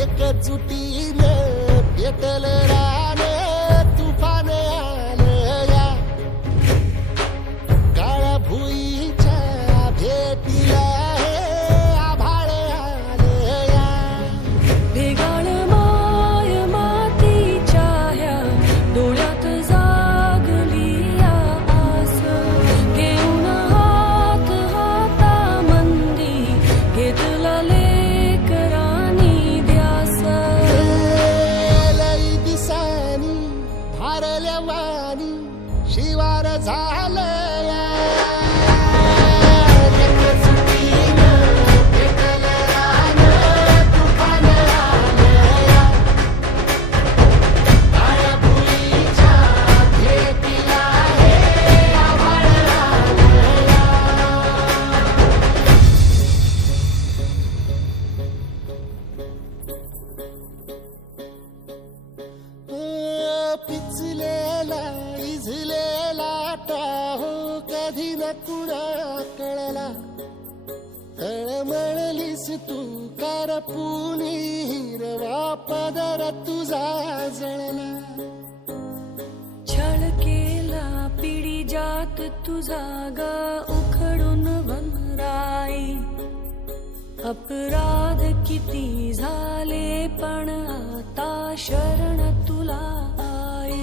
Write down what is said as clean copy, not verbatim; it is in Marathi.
एकजुटीने पेटल रान तुफान आलं या काळ्या भुईच्या भेटीला हे आभाळ आलं या ढेगाळ माय मातीच्या ह्या डोळ्यात जागली या आस घेऊन हात हातामंदी घेतला लेकरांनी ध्यास लई दिसानी भारल्या वाणी शिवार झालं या एकजुटीनं पेटल रान तुफान आलं या काळ्या भुईच्या भेटीला हे आभाळ आलं या पिचलेला इझलेला टाहो कधी न कुणा कळला तळमळलीस तू करपुनी हिरवा पदर तुझा जळला छळ केला पिढी जात तुझा ग उखडून वनराई अपराध किती झाले पण आता शरण तुला आई